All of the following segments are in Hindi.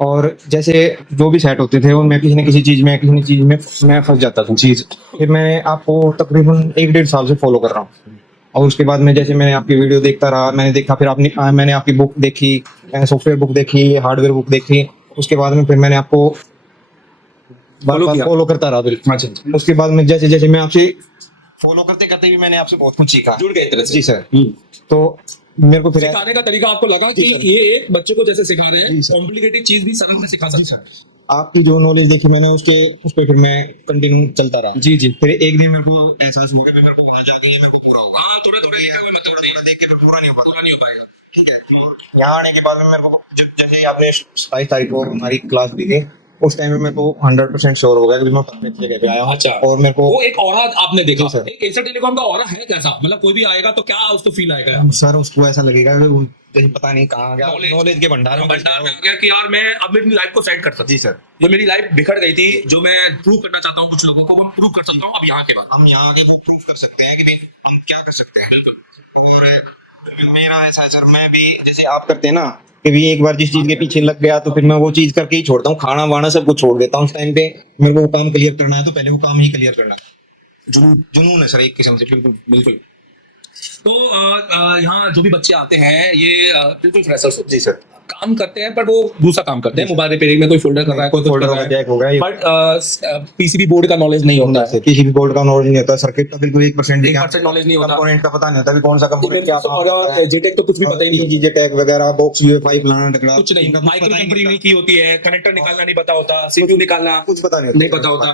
और जैसे जो भी सेट होते थे, उनमें किसी न किसी चीज़ में मैं फँस जाता था। फिर मैं आपको तकरीबन 1 डेढ़ साल से फ़ॉलो कर रहा हूँ, और उसके बाद में जैसे मैंने आपकी वीडियो देखता रहा, मैंने देखा, फिर मैंने आपकी बुक देखी, सॉफ्टवेयर बुक देखी, हार्डवेयर बुक देखी। उसके बाद में फिर मैंने आपको Follow बार-बार किया। फ़ॉलो करता रहा, बिल्कुल। अच्छा अच्छा। उसके बाद में जैसे-जैसे मैं आपसे फ़ॉलो करते-करते भी मैंने आपसे बहुत कुछ सीखा। जुड़ गए एक तरह से। जी सर। तो मेरे को फिर सिखाने का तरीका आपको लगा कि जी सर। ये एक बच्चे को जैसे सिखा रहे हैं, जी सर। कॉम्प्लिकेटेड चीज भी सरल में सिखा सकता है। आपकी जो नॉलेज देखी मैंने, उस पे फिर मैं कंटिन्यू चलता रहा। जी जी। फिर एक दिन मेरे को एहसास हुआ कि मेरे को वहाँ जाके ये मेरे को पूरा होगा। हाँ, थोड़ा-थोड़ा देखा कोई मतलब नहीं। थोड़ा देख के फिर पूरा नहीं हो पाता। पूरा नहीं हो पाएगा। ठीक है। और यहाँ आने के बाद में मेरे को जब जैसे आपने 27 तारीख को हमारी क्लास दी थी, उस टाइम में मेरे को 100% श्योर हो गया कि मैं परफेक्ट जगह पे आया हूँ। अच्छा। और मेरे को वो एक ऑरा आपने देखा। जी सर। एक एशिया टेलीकॉम का ऑरा है कैसा? मतलब कोई भी आएगा तो क्या उसको फील आएगा? सर उसको ऐसा लगेगा कि वो जैसे पता नहीं कहाँ गया, Knowledge- नॉलेज के भंडार में घुस भंडार में गया आ गया कि यार मैं अब अपनी लाइफ को सेट कर सकता हूँ। जी सर। जो मेरी लाइफ बिखर गई थी, जो मैं प्रूव करना चाहता हूँ कुछ लोगों को, वो प्रूव कर सकता हूँ अब यहाँ के बाद। हम यहाँ आके वो प्रूव कर सकते हैं कि भाई हम क्या कर सकते हैं। बिल्कुल। और मेरा ऐसा है सर, मैं भी जैसे आप करते हैं ना कि भी एक बार जिस चीज के पीछे लग गया तो फिर मैं वो चीज करके ही छोड़ता हूँ, खाना वाना सब कुछ छोड़ देता हूँ। उस टाइम पे मेरे को वो काम क्लियर करना है तो पहले वो काम ही क्लियर करना है। जुनून है सर एक किस्म से। बिल्कुल बिल्कुल। तो यहाँ जो भी बच्चे आते हैं ये बिल्कुल फ्रेशर्स होते जी सर। काम करते हैं, पर वो दूसरा काम करते हैं। मोबाइल रिपेयरिंग में कोई फोल्डर कर रहा है, कोई कुछ कर फोल्डर रहा का जैक हो गया है, ये। बट पीसीबी बोर्ड का नॉलेज नहीं होता है। किसी भी बोर्ड का नॉलेज नहीं होता, सर्किट का बिल्कुल 1% 1% नॉलेज नहीं होता। कंपोनेंट का पता नहीं होता कि कौन सा कंपोनेंट क्या काम करता और है। जेटेक तो कुछ भी पता ही नहीं। चीजें टैग वगैरह बॉक्स यूएफआई फलाना ढकना कुछ नहीं, इनका माइक्रो पता ही टेम्परिंग नहीं नहीं की होती है, कनेक्टर निकालना नहीं पता होता, सीपीयू निकालना कुछ पता नहीं नहीं पता होता।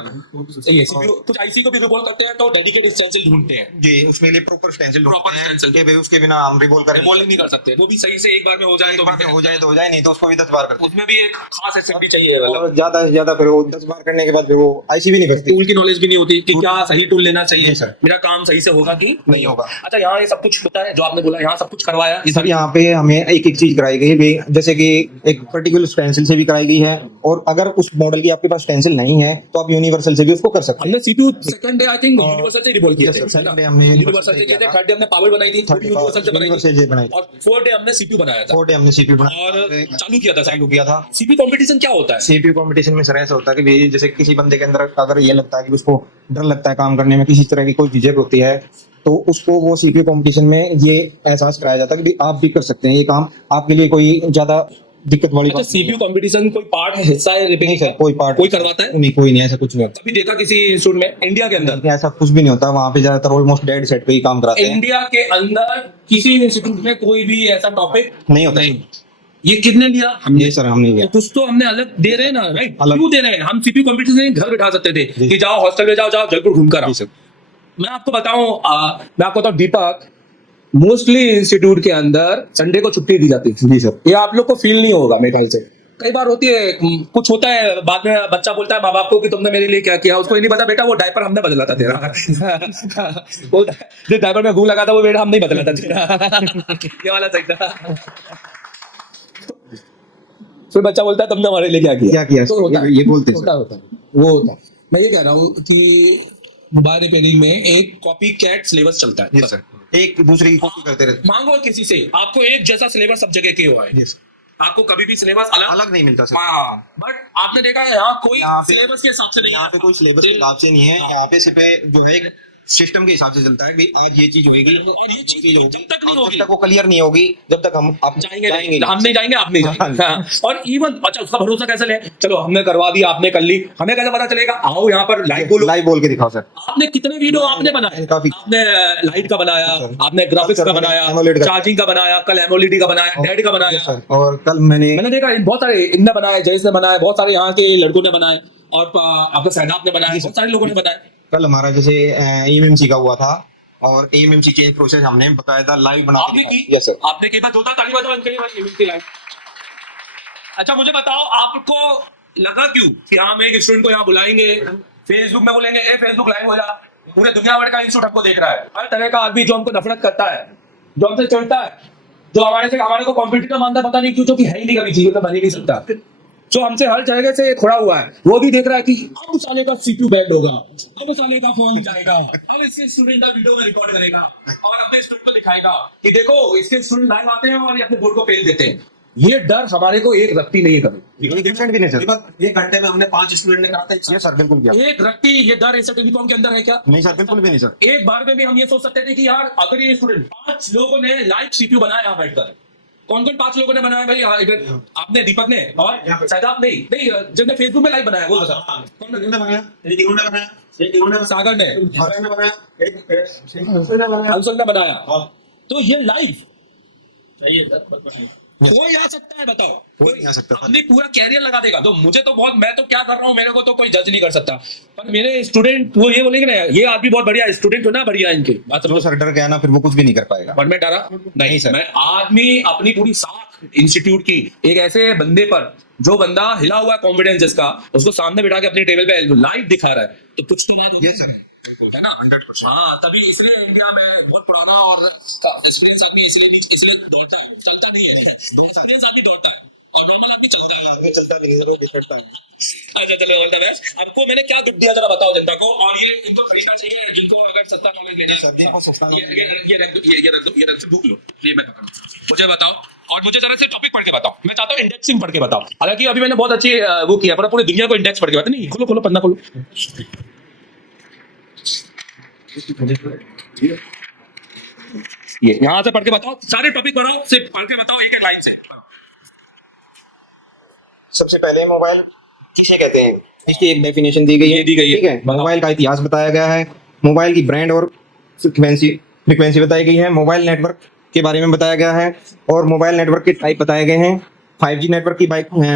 सही है, सीपीयू कुछ आईसी को भी रिवॉल्व करते हैं तो डेडिकेटेड स्टेंसिल ढूंढते हैं। जी, उसके लिए प्रॉपर स्टेंसिल Proper stencil। के भाई उसके बिना हम रिवॉल्व करें रिवॉल्व नहीं कर सकते, वो भी सही से एक बार में हो जाए तो बार में हो जाए तो हो जाए, नहीं तो उसको भी 10 बार करते उसमें भी एक खास एसेट चाहिए। हैं। मतलब और ज्यादा से ज्यादा फिर वो 10 बार करने के बाद फिर वो आईसी भी नहीं बचती। टूल की नॉलेज भी नहीं होती कि क्या सही टूल लेना चाहिए, नहीं सर। मेरा काम सही से होगा कि नहीं होगा। अच्छा, यहाँ ये सब कुछ होता है जो आपने बोला, यहाँ सब कुछ करवाया ये सर सारी। यहाँ पे हमें एक एक चीज कराई गई है भाई, जैसे कि एक पर्टिकुलर स्टेंसिल से भी कराई गई है, और अगर उस मॉडल की आपके पास स्टेंसिल नहीं है तो आप यूनिवर्सल से भी उसको कर सकते हैं। हमने CPU second day I think universal से रिवॉल्व किए Yes, थे। sir, second day हमने यूनिवर्सल से किए थे, थर्ड डे हमने पावर बनाई थी, वो भी यूनिवर्सल से बनाई यूनिवर्सल से बनाई थी, और फोर्थ डे हमने सीपीयू बनाया था 4 डे हमने सीपीयू बनाया और चालू किया था। चालू किया था। सीपीयू कंपटीशन क्या होता है? सीपीयू कंपटीशन में सर ऐसा होता है कि भाई जैसे किसी बंदे के अंदर अगर ये लगता है कि उसको डर लगता है काम करने में, किसी तरह की कोई झिझक होती है, तो उसको वो सीपीयू कंपटीशन में ये एहसास कराया जाता है कि भाई आप भी कर सकते हैं ये काम, आपके लिए कोई ज्यादा दिक्कत वाली अच्छा, बात नहीं सीपीयू कंपटीशन कोई पार्ट है, हिस्सा है रिपेयरिंग है। का? कोई पार्ट कोई करवाता है? नहीं, कोई नहीं, ऐसा कुछ नहीं होता। कभी देखा किसी इंस्टीट्यूट में इंडिया के अंदर? ऐसा कुछ भी नहीं होता वहाँ पे, ज्यादातर ऑलमोस्ट डेड सेट पे ही काम कराते हैं। इंडिया के अंदर किसी इंस्टीट्यूट में कोई भी ऐसा टॉपिक नहीं होता। ये कितने लिया हमने? ये सर हमने तो लिया। कुछ तो हमने अलग दे रहे हैं ना, राइट? अलग। क्यों दे रहे हैं? हम सीपीयू कंपटीशन घर बिठा सकते थे जी। कि जाओ हॉस्टल में जाओ जयपुर घूम कर आओ। जी सर। मैं आपको बताऊं दीपक, मोस्टली इंस्टीट्यूट के अंदर संडे को छुट्टी दी जाती है। जी सर। ये आप लोग को फील नहीं होगा मेरे ख्याल से। कई बार होती है, कुछ होता है, बाद में बच्चा बोलता है माँ बाप को कि तुमने मेरे लिए क्या किया, उसको ये नहीं पता बेटा वो डायपर हमने बदला था तेरा। वो जो डायपर में गू लगा था वो बेटा हम नहीं बदला था तेरा। ये वाला सही था। फिर बच्चा बोलता है तुमने हमारे लिए क्या किया। क्या किया? तो होता है, ये बोलते हैं होता सर। होता है, वो होता है। मैं ये कह रहा हूँ कि मोबाइल रिपेयरिंग में एक कॉपी कैट सिलेबस चलता है। Yes sir. एक दूसरे की कॉपी करते रहते मांगो किसी से, आपको एक जैसा सिलेबस सब जगह के हुआ है, हैं। यस। आपको कभी भी सिलेबस अलग अलग नहीं मिलता सर। हाँ, बट आपने देखा है यहाँ कोई यहाँ पे- सिलेबस के हिसाब से नहीं यहाँ पे कोई सिलेबस के हिसाब से नहीं है, यहाँ पे सिर्फ जो है एक सिस्टम के हिसाब से चलता है कि आज ये चीज होगी और ये चीज जब तक नहीं और होगी, जब तक वो क्लियर नहीं होगी जब तक हम आप जाएंगे हम नहीं जाएंगे, आप नहीं जाएंगे। हाँ। हाँ। और इवन अच्छा उसका भरोसा कैसे ले, चलो हमने करवा दिया, आपने कर ली, हमें कैसे पता चलेगा? आओ यहाँ पर लाइव बोलो। लाइव बोल के दिखाओ सर। आपने कितने वीडियो आपने बनाए? काफी। आपने लाइट का बनाया, सर। आपने ग्राफिक्स का बनाया, AMOLED का। चार्जिंग का बनाया, कल एमोलेड का बनाया, डेड का बनाया। सर और कल मैंने देखा बहुत सारे इनने बनाए, जयेश ने बनाए, बहुत सारे यहाँ के लड़कों ने बनाए, और आपका सहनाब ने बनाया, बहुत सारे लोगों ने बनाए। कल हमारा जैसे एमएमसी का हुआ था, और एमएमसी के प्रोसेस हमने बताया था लाइव बना आपने की? Yes sir. आपने की बात होता ताली बजाओ इनके लिए भाई, इनकी लाइव। अच्छा मुझे बताओ, आपको लगा क्यों कि हम एक स्टूडेंट को यहाँ बुलाएंगे, फेसबुक में बोलेंगे ए फेसबुक लाइव हो जा, पूरे दुनिया भर का इंस्टीट्यूट हमको देख रहा है, हर तरह का आदमी जो हमको नफरत करता है, जो हमसे चिढ़ता है, जो हमारे को कॉम्पिटिटर मानता है, पता नहीं क्यों, जो कि है ही नहीं, कभी जीवन में बन ही नहीं सकता, जो हमसे हर जगह से खड़ा हुआ है, वो भी देख रहा है कि अब साले का सीपीयू बैंड होगा, अब साले का फोन जाएगा, अब इसके स्टूडेंट का वीडियो में रिकॉर्ड करेगा और अपने स्टूडेंट को दिखाएगा कि देखो इसके स्टूडेंट लाइव आते हैं और ये अपने बोर्ड को फेल देते हैं। ये डर हमारे को एक रत्ती नहीं है कभी। एक स्टूडेंट भी नहीं सर। एक घंटे में हमने 5 स्टूडेंट ने कहा था ये सर बिल्कुल किया एक रत्ती ये डर ऐसा टेलीकॉम के अंदर है क्या? नहीं सर, बिल्कुल भी नहीं सर। एक बार में भी हम ये सोच सकते थे कि यार अगर ये स्टूडेंट 5 लोगों ने लाइव सीपीयू बनाया यहाँ बैठकर, कौन कौन 5 लोगों ने बनाया भाई? हाँ, इधर आपने, दीपक ने, और शादाब नहीं नहीं जिसने फेसबुक में लाइव बनाया वो बता। कौन ने बनाया? एक इन्होंने बनाया, एक इन्होंने सागर ने, बनाया, एक अंशुल ने बनाया। तो ये लाइव सही है सर। कोई आ सकता है, बताओ कोई नहीं आ सकता। अपनी पूरा कैरियर लगा देगा। तो मुझे तो बहुत, मैं तो क्या कर रहा हूँ मेरे को तो कोई जज नहीं कर सकता, पर मेरे स्टूडेंट वो ये बोलेंगे ना ये आदमी बहुत बढ़िया स्टूडेंट हो ना, बढ़िया इनके बात तो समझो। सर डर गया ना, फिर वो कुछ भी नहीं कर पाएगा। पर मैं डरा नहीं सर। मैं आदमी अपनी पूरी साख इंस्टीट्यूट की एक ऐसे बंदे पर, जो बंदा हिला हुआ है कॉन्फिडेंस जिसका, उसको सामने बिठा के अपनी टेबल पे लाइव दिखा रहा है, तो कुछ तो बात होगी। ये सर है ना 100%। हाँ, तभी इसलिए इंडिया में बहुत पुराना और एक्सपीरियंस आदमी इसलिए दौड़ता है, चलता नहीं है। एक्सपीरियंस आदमी दौड़ता है और नॉर्मल आदमी चलता है। आगे चलता भी नहीं, रोड चढ़ता है। अच्छा चलो, ऑल द बेस्ट। आपको मैंने क्या गिफ्ट दिया जरा बताओ जनता को, और ये इनको खरीदना चाहिए जिनको अगर सस्ता नॉलेज लेना है। देखो सस्ता ये रख दो, ये रख दो, ये रख दो, बुक लो, ये मैं पकड़ लूं। मुझे बताओ और मुझे जरा से टॉपिक पढ़ के बताओ। मैं चाहता हूँ इंडेक्सिंग पढ़ के बताओ। हालांकि अभी मैंने बहुत अच्छी वो किया, पर पूरी दुनिया को इंडेक्स पढ़ के बताओ। नहीं खोलो खोलो पन्ना खोलो। ये यहाँ से पढ़ के बताओ, सारे टॉपिक पढ़ो, सिर्फ पढ़ के बताओ एक एक लाइन से। सबसे पहले मोबाइल किसे कहते हैं, इसकी एक डेफिनेशन दी गई है। ये दी गई है। ठीक है, मोबाइल का इतिहास बताया गया है, मोबाइल की ब्रांड और फ्रीक्वेंसी बताई गई है, मोबाइल नेटवर्क के बारे में बताया गया है, और मोबाइल नेटवर्क के टाइप बताए गए हैं। 5G नेटवर्क की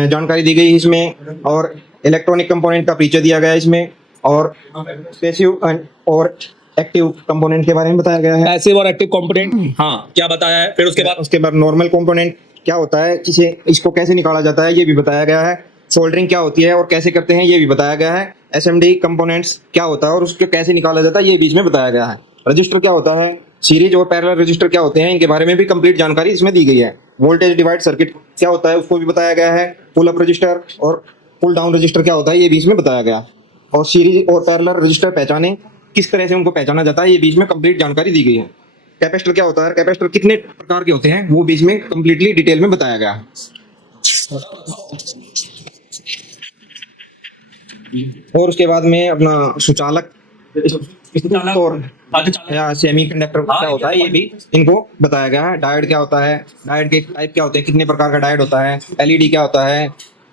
जानकारी दी गई है इसमें, और इलेक्ट्रॉनिक कंपोनेंट का परिचय दिया गया है इसमें, और पैसिव और एक्टिव कंपोनेंट के बारे में बताया गया है। पैसिव और एक्टिव कंपोनेंट, हाँ क्या बताया है। फिर उसके बाद नॉर्मल कंपोनेंट क्या होता है, किसे इसको कैसे निकाला जाता है ये भी बताया गया है। सोल्डरिंग क्या होती है और कैसे करते हैं ये भी बताया गया है। एसएमडी कंपोनेंट्स क्या होता है और उसको कैसे निकाला जाता है ये बीच में बताया गया है। रजिस्टर क्या होता है, सीरीज और पैरेलल रजिस्टर क्या होते हैं, इनके बारे में भी कंप्लीट जानकारी इसमें दी गई है। वोल्टेज डिवाइड सर्किट क्या होता है उसको भी बताया गया है। पुल अप रजिस्टर और पुल डाउन रजिस्टर क्या होता है ये बीच में बताया गया, और सीरीज और पैरेलल रजिस्टर पहचाने किस तरह से उनको पहचाना जाता है ये बीच में कंप्लीट जानकारी दी गई है। कैपेसिटर क्या होता है, कैपेसिटर कितने प्रकार के होते हैं वो बीच में कंप्लीटली डिटेल में बताया गया है। और उसके बाद में अपना सुचालक और या सेमीकंडक्टर क्या होता है ये भी इनको बताया गया है। डायोड क्या होता है, डायोड के टाइप क्या होते हैं, कितने प्रकार का डायोड होता है। एलईडी क्या होता है,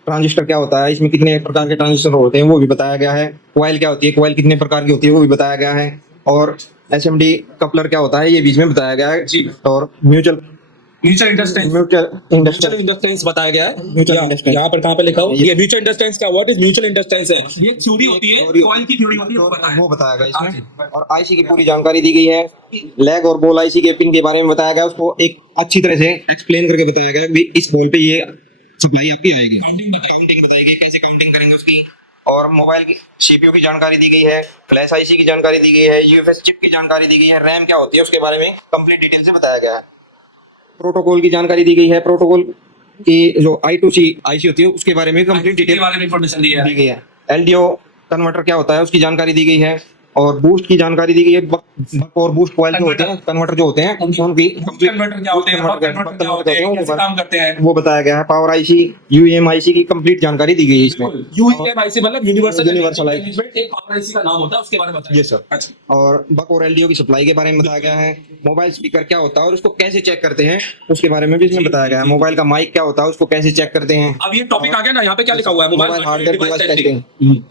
ट्रांजिस्टर क्या होता है, इसमें कितने प्रकार के ट्रांजिस्टर होते हैं वो भी बताया गया है। कॉइल क्या होती है, कॉइल कितने प्रकार की होती है वो भी बताया गया है। और एसएमडी कपलर क्या होता है ये बीच में बताया गया है जी। और म्यूचुअल इंडक्टेंस बताया गया है। म्यूचुअल इंडक्टेंस यहाँ पर कहाँ पे लिखा हो ये म्यूचुअल इंडक्टेंस क्या, व्हाट इज म्यूचुअल इंडक्टेंस है, ये थ्योरी होती है, कॉइल की थ्योरी होती है, वो बताया गया इसमें। और आईसी की पूरी जानकारी दी गई है। लैग और बॉल आईसी के पिन के बारे में बताया गया, उसको एक अच्छी तरह से एक्सप्लेन करके बताया गया कि इस बॉल पे ये सप्लाई आपकी आएगी। काउंटिंग बताई गई, कैसे काउंटिंग करेंगे उसकी। और मोबाइल की सीपीयू की जानकारी दी गई है, फ्लैश आईसी की जानकारी दी गई है, यूएफएस चिप की जानकारी दी गई है, रैम क्या होती है उसके बारे में कंप्लीट डिटेल से बताया गया है। प्रोटोकॉल की जानकारी दी गई है, प्रोटोकॉल की जो I2C आईसी होती है उसके बारे में कंप्लीट डिटेल बारे में इंफॉर्मेशन दी गई है। एलडीओ कन्वर्टर क्या होता है उसकी जानकारी दी गई है, और बूस्ट की जानकारी दी गई है। बक और बूस्ट कॉइल जो होते हैं, कन्वर्टर जो होते हैं उनकी कन्वर्टर क्या होते हैं, कन्वर्टर क्या होते हैं, कैसे काम करते हैं वो बताया गया है। पावर आईसी, यूएम आईसी की कंप्लीट जानकारी दी गई है इसमें। यूएमआईसी मतलब यूनिवर्सल यूनिवर्सल मैनेजमेंट, एक पावर आईसी का नाम होता है, उसके बारे में बताइए। Yes sir. और बक और एलडीओ की सप्लाई के बारे में बताया गया है। मोबाइल स्पीकर क्या होता है और उसको कैसे चेक करते हैं उसके बारे में भी इसमें बताया गया है। मोबाइल का माइक क्या होता है उसको कैसे चेक करते हैं। अब ये टॉपिक आ गया ना, यहाँ पे क्या लिखा हुआ है, मोबाइल हार्डवेयर डिवाइस टेस्टिंग।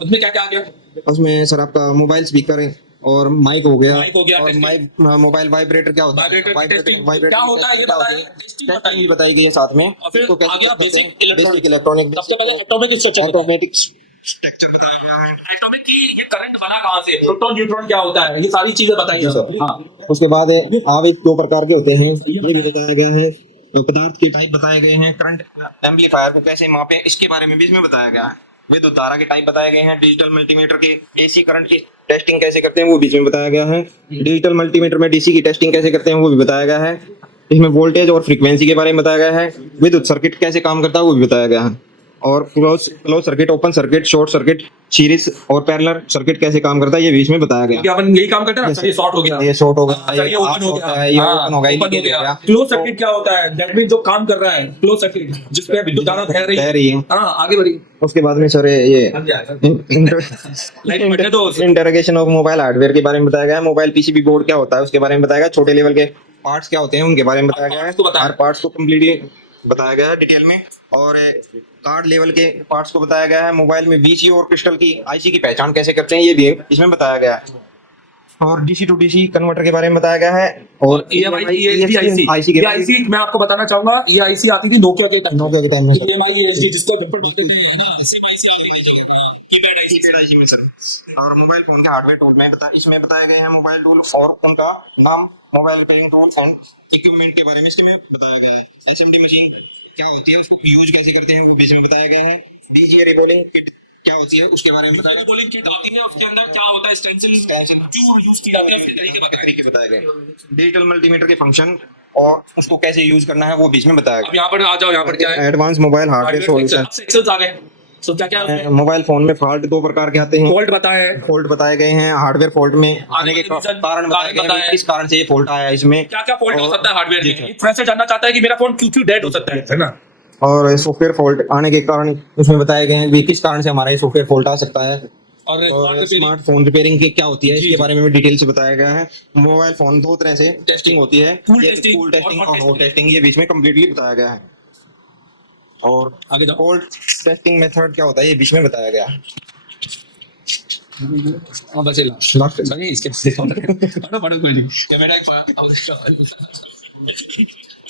उसमें क्या क्या आ गया, उसमें सर आपका मोबाइल स्पीकर और माइक हो गया, और testing। मोबाइल वाइब्रेटर क्या होता है, वाइब्रेटर क्या होता है ये बताया, टेस्टिंग भी बताई गई है साथ में। और फिर इसको कैसे आ गया करते हैं, बेसिक इलेक्ट्रॉनिक, सबसे पहले एटॉमिक स्ट्रक्चर, ऑटोमेटिक स्ट्रक्चर बताया गया है। एटॉमिक की ये करंट बना कहां से, प्रोटॉन न्यूट्रॉन क्या होता है, ये सारी चीजें बताइए सर। हां, उसके बाद आवेश 2 प्रकार के होते हैं ये भी बताया गया है। तो पदार्थ के टाइप बताए गए हैं। करंट एम्पलीफायर को कैसे मापें इसके बारे में भी इसमें बताया गया है। विद्युत धारा के टाइप बताए गए हैं। डिजिटल मल्टीमीटर के एसी करंट की टेस्टिंग कैसे करते हैं वो बीच में बताया गया है। डिजिटल मल्टीमीटर में डीसी की टेस्टिंग कैसे करते हैं वो भी बताया गया है। इसमें वोल्टेज और फ्रीक्वेंसी के बारे में बताया गया है। विद्युत सर्किट कैसे काम करता है वो भी बताया गया है। और close circuit, open circuit, short circuit series और पैरेलल सर्किट कैसे काम करता है ये बीच में बताया गया। क्योंकि अपन यही काम करते हैं ना, अच्छा, ये शॉर्ट हो गया, ये शॉर्ट हो गया, अच्छा, ये ओपन हो होता गया, है, ये हाँ, ओपन हो गया, ये open हो लीकेज हो गया। गया। क्लोज सर्किट क्या होता है? दैट मीन जो काम कर रहा है क्लोज सर्किट, जिस पे विद्युत धारा बह रही बह है। रही है। हाँ, आगे बढ़िए। उसके बाद में सर ये लाइट बढ़ने दो। इंटरगेशन ऑफ मोबाइल हार्डवेयर के बारे में बताया गया है। मोबाइल पीसीबी बोर्ड क्या होता है उसके बारे में बताया गया। छोटे लेवल के पार्ट्स क्या होते हैं उनके बारे में बताया गया है। parts को बताया। हर पार्ट्स को कम्प्लीटली बताया गया है डिटेल में। और कार्ड लेवल के पार्ट्स को बताया गया है। मोबाइल में वीसी और क्रिस्टल की आईसी की पहचान कैसे करते हैं ये भी इसमें बताया गया है। और डीसी टू डीसी कन्वर्टर के बारे में बताया गया है। और आईसी के मैं आपको बताना चाहूंगा, ये आईसी आती थी नोकिया के टाइम। नोकिया के टाइम में सर। EMI ASD जिसको वेपर बोलते हैं ना, सेम आईसी आती थी कीपैड आईसी। कीपैड आईसी में सर। और मोबाइल फोन के हार्डवेयर टूल में इसमें बताए गए हैं मोबाइल टूल और उनका नाम, mobile repairing tool and equipment के बारे में इसमें बताया गया है। एसएमडी मशीन क्या होती है, उसको यूज कैसे करते हैं वो बीच में बताया गया है। डीजीए रिबोलिंग किट क्या होती है उसके बारे में बताया गया। रिबोलिंग किट आती है, उसके अंदर क्या होता है, स्टेंसिल क्यों यूज की जाती है, उसके तरीके बताए गए। डिजिटल मल्टीमीटर के फंक्शन और उसको कैसे यूज करना है वो बीच में बताया अब यहाँ पर आ जाओ, यहाँ पर क्या है, गया। Advance mobile hardware solution. Sections आ गए। तो क्या क्या है? मोबाइल फोन में फॉल्ट दो प्रकार के आते हैं। फॉल्ट बताया है, फॉल्ट बताए गए हैं। हार्डवेयर फॉल्ट में आने के कारण बताए गए हैं, किस कारण से ये फॉल्ट आया है इसमें। क्या क्या फॉल्ट हो सकता है हार्डवेयर में। एक फ्रेंड से जानना चाहता है कि मेरा फोन क्यों क्यों डेड हो सकता है ना। और सॉफ्टवेयर फॉल्ट आने के कारण उसमें बताए गए हैं भी किस कारण से हमारा ये सॉफ्टवेयर फॉल्ट आ सकता है। और स्मार्टफोन रिपेयरिंग की क्या होती है इसके बारे में भी डिटेल से बताया गया है। मोबाइल फोन दो तरह से टेस्टिंग होती है, Cool एक testing कूल टेस्टिंग और और hot हॉट टेस्टिंग, ये बीच में कम्प्लीटली बताया गया है। और आगे जाओ। कोल्ड टेस्टिंग मेथड क्या होता है ये बीच में बताया गया है। हाँ बस ये लास्ट सही इसके पढ़ो कोई नहीं कैमरा एक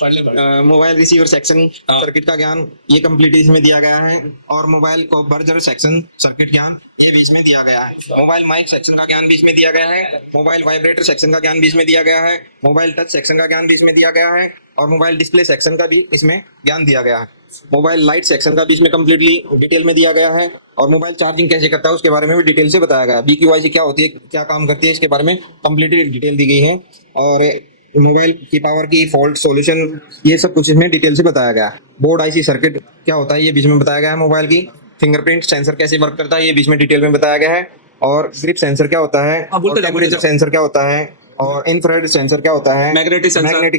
पढ़ ले मोबाइल रिसीवर सेक्शन सर्किट का ज्ञान ये कंप्लीट इसमें दिया गया है। और मोबाइल को बर्जर सेक्शन सर्किट ज्ञान ये बीच में दिया गया है। मोबाइल माइक सेक्शन का ज्ञान बीच में दिया गया है। मोबाइल वाइब्रेटर सेक्शन का ज्ञान बीच में दिया गया है। मोबाइल टच सेक्शन का ज्ञान बीच में दिया गया है। और मोबाइल डिस्प्ले सेक्शन का भी इसमें ज्ञान दिया गया है। मोबाइल लाइट सेक्शन का बीच में कम्प्लीटली डिटेल में दिया गया है। और मोबाइल चार्जिंग कैसे करता है उसके बारे में भी डिटेल से बताया गया है। BQIC क्या होती है, क्या काम करती है, इसके बारे में कम्प्लीटली डिटेल दी गई है। और मोबाइल की पावर की फॉल्ट सॉल्यूशन ये सब कुछ इसमें डिटेल से बताया गया है। बोर्ड आईसी सर्किट क्या होता है ये बीच में बताया गया है। मोबाइल की फिंगरप्रिंट सेंसर कैसे वर्क करता है ये बीच में डिटेल में बताया गया है। और ग्रिप सेंसर क्या होता है, और टेम्परेचर सेंसर क्या होता है, और इंफ्रारेड सेंसर क्या होता है, मैग्नेटिक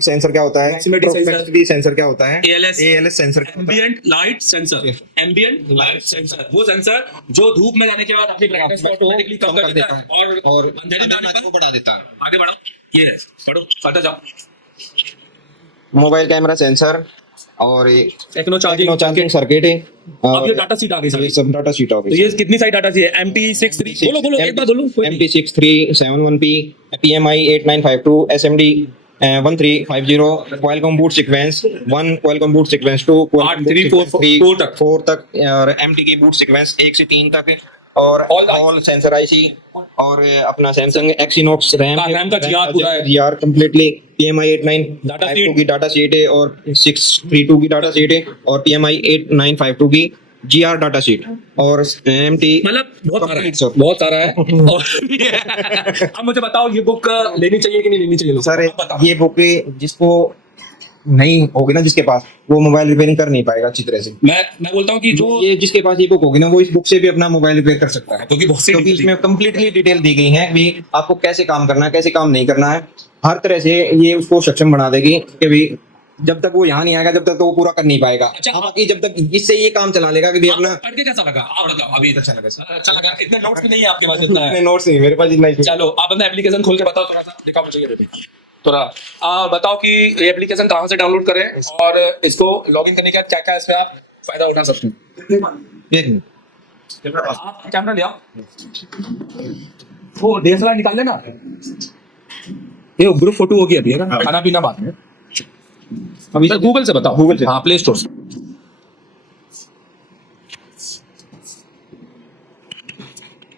सेंसर क्या होता है, Proximity sensor, proximity सेंसर क्या होता है, ALS सेंसर क्या होता है। Ambient light sensor, ambient light sensor वो सेंसर जो धूप में जाने के बाद अपनी ब्राइटनेस को ऑटोमेटिकली कम कर देता है और अंधेरे में आने पर बढ़ा देता है। आगे बढ़ो, ये है पढ़ो पढ़ते जाओ। मोबाइल कैमरा सेंसर और टेक्नो चार्जिंग सर्किट है। अब ये डाटा शीट आ गई ये सब डाटा शीट आ तो गई। ये कितनी सारी डाटा चाहिए? MP63 बोलो एक बार बोलो। MP6371P PMI 8952 SMD 1350 Qualcomm boot sequence 1 Qualcomm boot sequence 2 8, 3, 4 तक। 4 तक और MT की boot sequence 1 से 3 तक और All ऑल सेंसर आईसी और अपना Samsung Exynos RAM का GR पूरा है। GR कंप्लीटली PMI 8952 की डाटा शीट है और 632 की डाटा शीट है और PMI 8952 की GR डाटा शीट और MT मतलब बहुत सारा है, Complete, sir. बहुत सारा है। और अब मुझे बताओ ये बुक लेनी चाहिए कि नहीं लेनी चाहिए? सर आप बताओ। ये बुक जिसको नहीं होगी ना, जिसके पास, वो मोबाइल रिपेयरिंग कर नहीं पाएगा अच्छी तरह से। मैं बोलता हूँ कि जो ये जिसके पास ये बुक होगी ना वो इस बुक से भी अपना मोबाइल रिपेयर कर सकता है, क्योंकि बहुत सी क्योंकि इसमें कंप्लीटली डिटेल दी गई है भी आपको कैसे काम करना है, कैसे काम नहीं करना है। हर तरह से ये उसको सक्षम बना देगी कि भी जब तक वो यहाँ नहीं आएगा जब तक तो वो पूरा कर नहीं पाएगा। अच्छा, हाँ, बाकी जब तक इससे ये काम चला लेगा कि भी अपना पढ़ के कैसा लगा? आप बताओ। अभी अच्छा लगा। इतने नोट्स भी नहीं है आपके पास जितना है। नोट्स नहीं मेरे पास इतना ही। चलो आप अपना एप्लीकेशन खोल के बताओ थोड़ा सा, दिखाओ मुझे ये थोड़ा बताओ कि ये एप्लीकेशन कहाँ से डाउनलोड करें और इसको लॉगिन करने का क्या क्या इसमें आप फायदा उठा सकते हैं। एक मिनट, आप कैमरा ले आओ, वो DSLR निकाल लेना। ये ग्रुप फोटो होगी अभी, है ना? खाना पीना बाद में अभी गूगल से बताओ। गूगल से। हाँ, प्ले स्टोर से।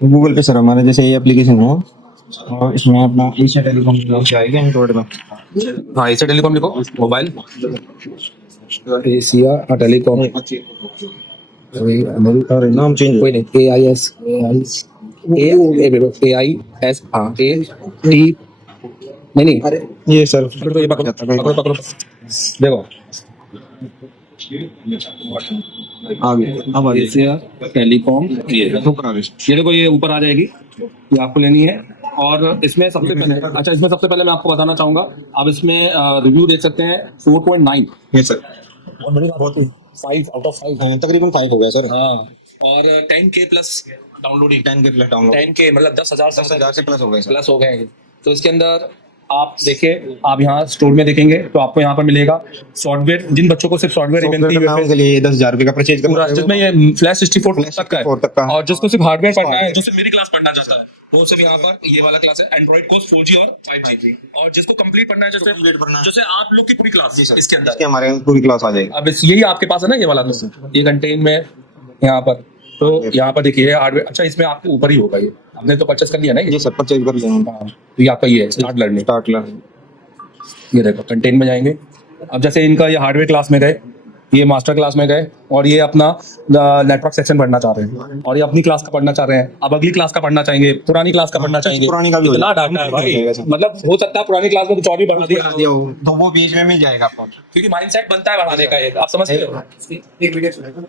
गूगल पे सर हमारे जैसे ये एप्लीकेशन है और इसमें अपना एशिया टेलीकॉम आएगा एंड्रॉइड में। हाँ, एशिया टेलीकॉम लिखो, मोबाइल एशिया टेलीकॉम। और नाम चेंज कोई नहीं, AIS हाँ AT नहीं ये सर पकड़ो, ये पकड़ो, पकड़ो, पकड़ो। देखो आगे अब आ जैसे टेलीकॉम ये देखो ये ऊपर आ जाएगी, ये आपको लेनी है। और इसमें सबसे पहले इसमें सबसे पहले मैं आपको बताना चाहूंगा, आप इसमें रिव्यू देख सकते हैं 4.9। ये सर बहुत बढ़िया, बहुत 5 आउट ऑफ 5। तकरीबन 5 हो गया सर। हाँ, और 10K प्लस डाउनलोडिंग, 10 के प्लस डाउनलोड 10K मतलब 10,000 से प्लस हो गए सर। प्लस हो गए हैं। तो इसके अंदर आप देखिए, आप यहाँ स्टोर में देखेंगे तो आपको यहाँ पर मिलेगा सॉफ्टवेयर, जिन बच्चों को सिर्फ सॉफ्टवेयर ही मिलती है के लिए 10,000 रुपए का परचेज पूरा, जिसमें ये फ्लैश 64 तक का है, तक का है। और जिसको सिर्फ हार्डवेयर पढ़ना है, जो सिर्फ मेरी क्लास पढ़ना चाहता है, वो सिर्फ यहाँ पर ये वाला क्लास है, एंड्रॉइड कोर्स 4G और 5G। और जिसको कंप्लीट पढ़ना है, जैसे आप लोग की पूरी क्लास इसके अंदर, इसके हमारे पूरी क्लास आ जाएगी। अब यही आपके पास है ना, ये वाला तो ये कंटेन में यहाँ पर, तो यहाँ पर देखिए हार्डवेयर। अच्छा, इसमें आपके ऊपर ही होगा, ये आपने तो परचेस कर लिया ना ये सब परचेज कर लिया। हाँ, तो ये आपका ये है स्टार्ट लर्निंग। ये देखो कंटेंट में जाएंगे। अब जैसे इनका ये हार्डवेयर क्लास में गए, ये मास्टर क्लास में गए, और ये अपना नेटवर्क सेक्शन पढ़ना चाह रहे हैं, और ये अपनी क्लास का पढ़ना चाह रहे हैं। अब अगली क्लास का पढ़ना चाहेंगे, पुरानी क्लास का पढ़ना चाहेंगे, पुरानी का भी इतना डाटा है भाई, मतलब हो सकता है पुरानी क्लास में कुछ और भी बढ़ा दिया, तो वो बीच में मिल जाएगा आपको, क्योंकि माइंडसेट बनता है बढ़ाने का। एक आप समझते हो।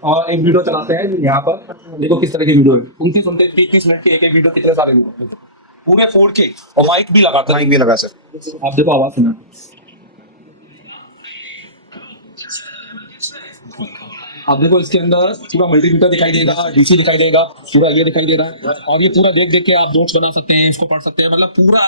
और एक वीडियो चलाते हैं यहाँ पर, देखो किस तरह की वीडियो है, 29-29 मिनट की एक वीडियो, कितने सारे पूरे 4K, और माइक भी लगाता है। माइक भी लगा सर। आप देखो आवाज सुना, आप देखो इसके अंदर पूरा मल्टीमीटर दिखाई देगा, डीसी दिखाई देगा, पूरा ये दिखाई दे रहा है, और ये पूरा देख देख के आप नोट्स बना सकते हैं, इसको पढ़ सकते हैं, मतलब पूरा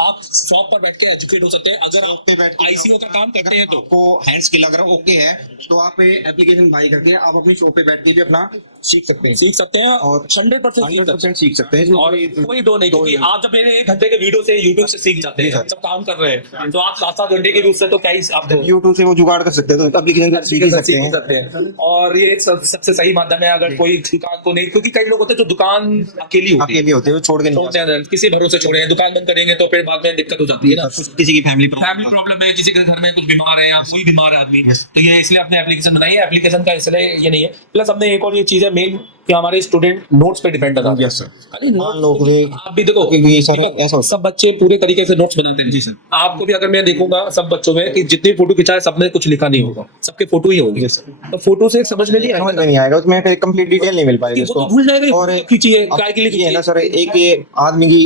आप शॉप पर बैठ के एजुकेट हो सकते हैं। अगर आप आईसीओ का काम करते हैं तो आपको हैंड स्किल अगर ओके है तो आप एप्लीकेशन बाय करके आप अपनी शॉप पे बैठ के भी अपना सीख सकते हैं और 100% सीख सकते हैं। और कोई दो नहीं, क्योंकि आप जब मेरे 1 घंटे के वीडियो से यूट्यूब से सीख जाते हैं, जब काम कर रहे हैं, तो आप 7-7 घंटे के रूप से तो क्या ही आप यूट्यूब से वो जुगाड़ कर सकते हैं, तो एप्लीकेशन सीख ही सकते हैं। और ये सबसे सही माध्यम है, अगर कोई दुकान को नहीं, क्योंकि कई लोग होते हैं जो दुकान अकेली होते हैं, वो छोड़ के नहीं छोड़ते हैं, किसी भरोसे छोड़े हैं, दुकान बंद करेंगे तो फिर बाद में दिक्कत हो जाती है ना। किसी की फैमिली प्रॉब्लम है, किसी के घर में कुछ बीमार है या कोई बीमार है आदमी, तो ये इसलिए आपने एप्लीकेशन बनाई है। एप्लीकेशन का इसलिए ये नहीं है, प्लस हमने एक और ये चीज है मेन कि हमारे स्टूडेंट नोट्स पे डिपेंड है। Yes sir. आप भी देखो, सब बच्चे पूरे तरीके से नोट्स बनाते हैं। जी सर। आपको भी अगर मैं देखूंगा सब बच्चों में कि जितने फोटो खिंचाए सबने कुछ लिखा नहीं होगा, सबके फोटो ही होंगे, तो फोटो से समझ में नहीं आएगा, उसमें फिर कंप्लीट डिटेल नहीं मिल पाएगी उसको, भूल जाएगा। और खींचिए काय के लिए ये है ना सर, एक ये आदमी की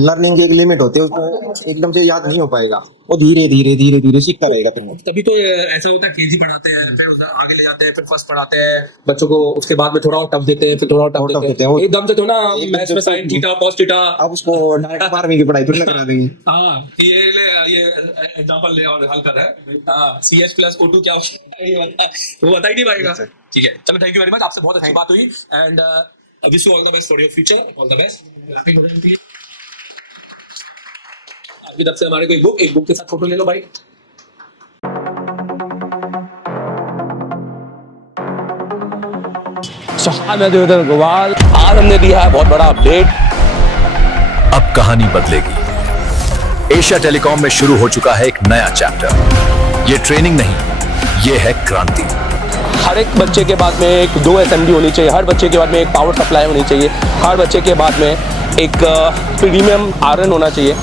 लर्निंग की एक लिमिट होती है, उसको एकदम से याद नहीं हो पाएगा, वो धीरे धीरे सीखता रहेगा। तभी तो ऐसा होता है, केजी पढ़ाते हैं, फिर उधर आगे ले जाते हैं, फिर फर्स्ट पढ़ाते हैं बच्चों को, उसके बाद में थोड़ा और टफ देते हैं, फिर थोड़ा और टफ देते हैं, एकदम से तो ना मैथ्स में sin थीटा cos थीटा, अब उसको डायरेक्ट 12वीं की पढ़ाई थोड़ी करा देंगे। हाँ, ये एग्जांपल ले और हल कर रहा है। हाँ, CH + O2 क्या वो बता ही नहीं पाएगा। ठीक है, चलो थैंक यू वेरी मच, आपसे बहुत अच्छी बात हुई, and wish you all the best for your future, all the best. आपकी तरफ से हमारे को एक बुक के साथ फोटो ले लो भाई। मैं देवेंद्र गोवाल, आज हमने दिया है बहुत बड़ा अपडेट। अब कहानी बदलेगी। एशिया टेलीकॉम में शुरू हो चुका है एक नया चैप्टर। ये ट्रेनिंग नहीं, ये है क्रांति। हर एक बच्चे के बाद में एक 2 SMD होनी चाहिए, हर बच्चे के बाद में एक पावर सप्लाई होनी चाहिए, हर बच्चे के बाद में एक प्रीमियम आयरन होना चाहिए।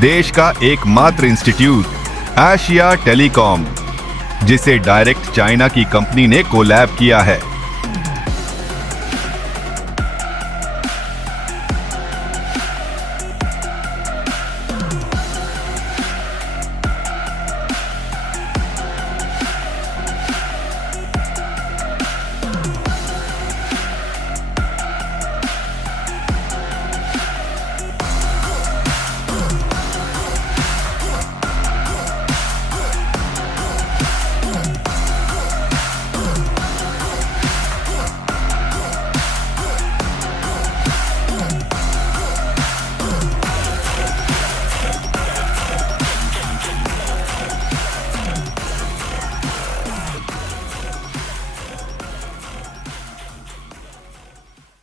देश का एकमात्र इंस्टीट्यूट एशिया टेलीकॉम, जिसे डायरेक्ट चाइना की कंपनी ने कोलैब किया है।